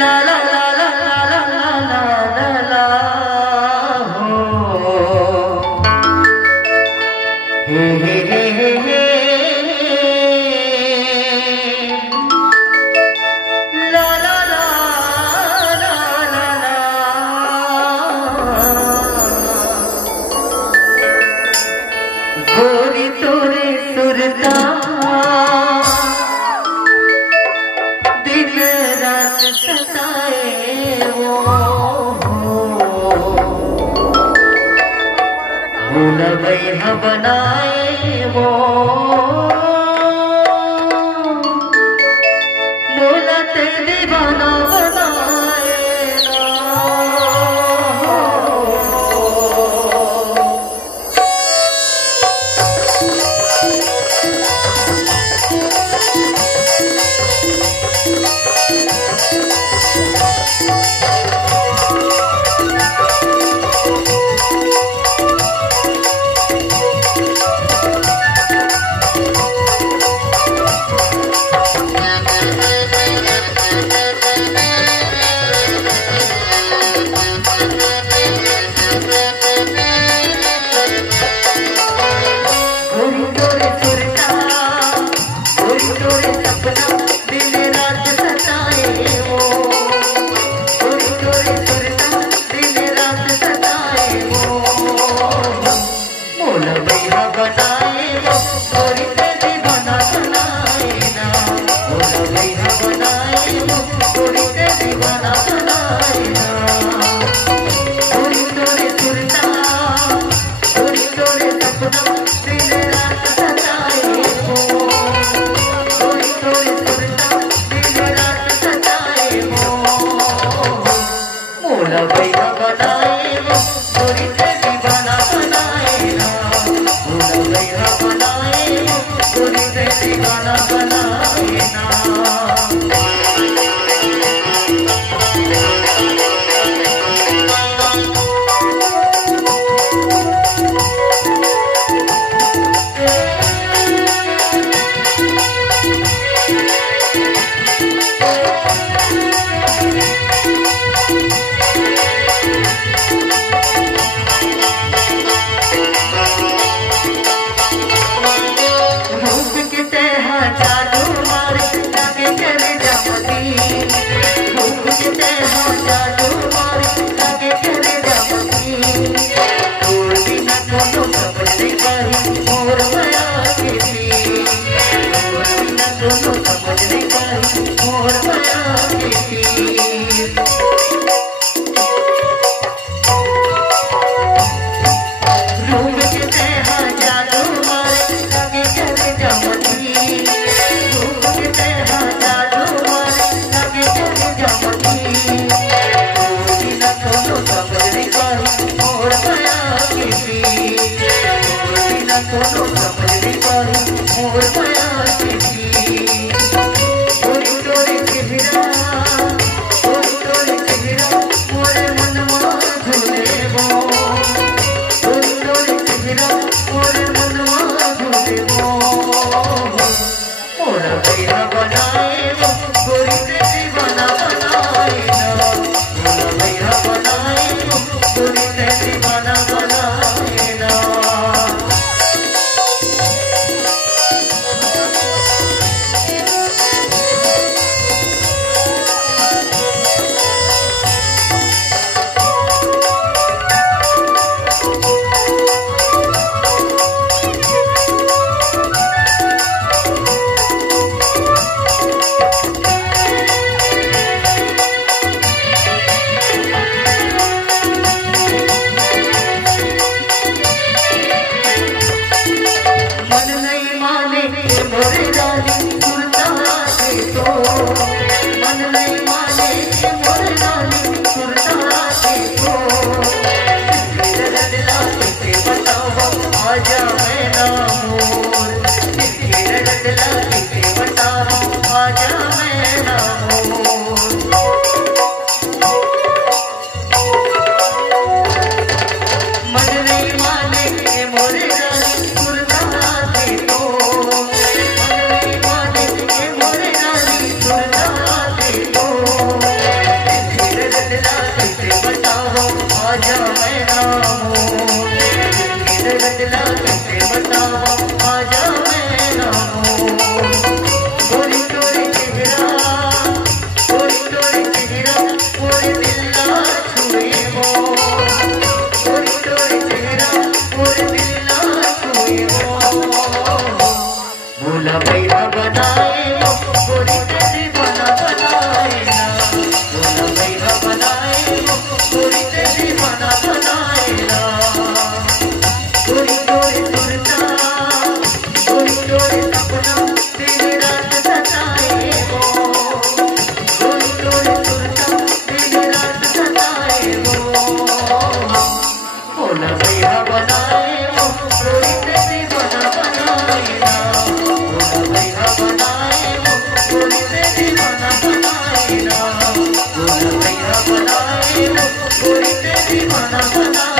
ला ला ला ला ला ला ला ला ला हो हे हे हे हे ला ला ला ला ला ला गोरी तोरे सुरता सताए वो भूला भैया बनाए वो भूला तेरी बना बनाए जामती आजा मैं नामो बदला कैसे बतावा आजा मैं नामो गोरी गोरी चेहरा पूरे दिल ना छुए वो गोरी गोरी चेहरा पूरे दिल ना छुए वो भोला भैया बनाए गोरी तेरी बना बनाए ना भोला भैया बनाए गोरी तेरी बना बनाए ना गोरी गोरी सुरता गोरी गोरी सपना दिन रात सताए वो गोरी गोरी सुरता दिन रात सताए वो भोला भैया बनाए गोरी तेरी बना बनाए ना भोला भैया बनाए गोरी तेरी बना बनाए ना भोला भैया बनाए गोरी तेरी बना बनाए